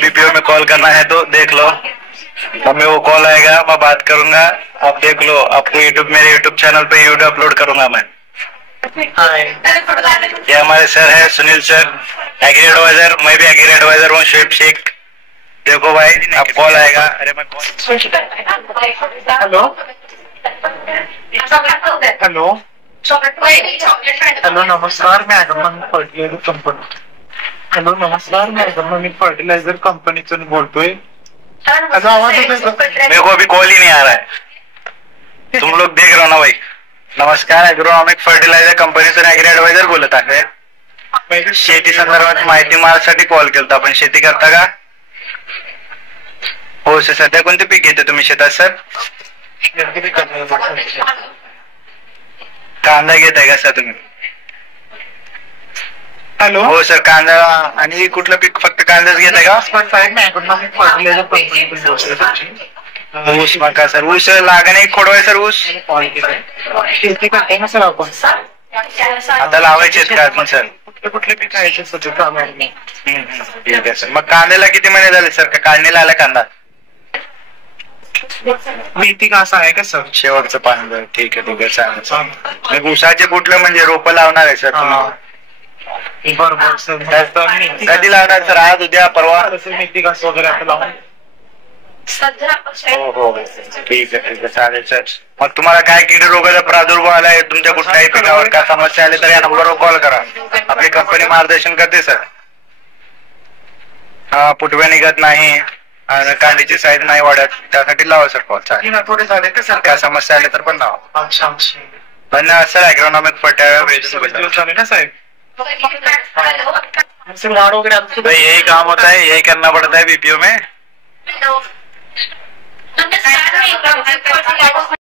BPO में call करना है तो देख लो, हमें वो कॉल आएगा, मैं बात करूंगा, आप देख लो। आपको मेरे यूट्यूब चैनल पे वीडियो अपलोड करूंगा मैं। ये हमारे सर है सुनील सर, एग्री एडवाइजर। मैं भी एग्री एडवाइजर हूँ, शुएब शेख। देखो भाई, अब कॉल आएगा। अरे मैं कॉल। हेलो हेलो हेलो, नमस्कार, मैं अगरमनी फर्टिलायझर कंपनी हेलो नमस्कार, मैं अगरमनी फर्टिलायझर कंपनीतून बोलतोय। माझा आवाज येतोय का? मेरे को अभी कॉल ही नहीं आ रहा है। तुम लोग देख रहे हो ना भाई। नमस्कार, अॅग्रोनॉमिक फर्टिलायझर कंपनीतून एग्री एडवायझर बोलत आहे। शेती संदर्भात माहिती मारण्यासाठी कॉल केलता। आपण शेती करता का? हो सर। सध्या कोणते पीक घेते तुम्ही शेतात सर? कांदा घेताय का सर तुम्ही? हॅलो हो सर, कांदा आणि कुठलं पीक? फक्त कांदाच घेताय का? साहेब, मैं अगरमनी फर्टिलायझर कंपनीतून बोलतोय। ऊस मका सर, ऊस लागणे खोडवाय सर ऊस? शेती करताय ना सर आपण? आता लावायचे का आपण सर? कुठले पीक आहे सध्या कामाला? ठीक आहे सर। मग कांद्याला किती महिने झाले सर? का काढणीला आला कांदा? मेथी का असं आहे का सर? शेवटचं पान. ठीक आहे ठीक आहे, चालेल। मग ऊसाचे कुठलं म्हणजे रोप लावणार आहे सर तुम्ही? बरोबर सर। कधी लावणार सर? आज, उद्या, परवा? मेथी घास वगैरे आता लावून. हो हो, ठीक आहे ठीक आहे, चालेल सर। मग तुम्हाला काय कीड रोगाचा प्रादुर्भाव आलाय तुमच्या कुठल्याही पिकावर, काय समस्या आली तर या नंबरवर कॉल करा। आपली कंपनी मार्गदर्शन करते सर। हा, फुटवे निघत नाही आणि कांद्याची साईज नाही वाढत, त्यासाठी लावा सर कॉल। चालेल, थोडे झाले का सर? काय समस्या आली तर पण लावा। अच्छा अच्छा। धन्यवाद सर, अॅग्रोनॉमिक फर्टिलायझर। झाले ना साहेब? वाढ वगैरे यही काम होता है, यही करना पड़ता है बीपीओ में।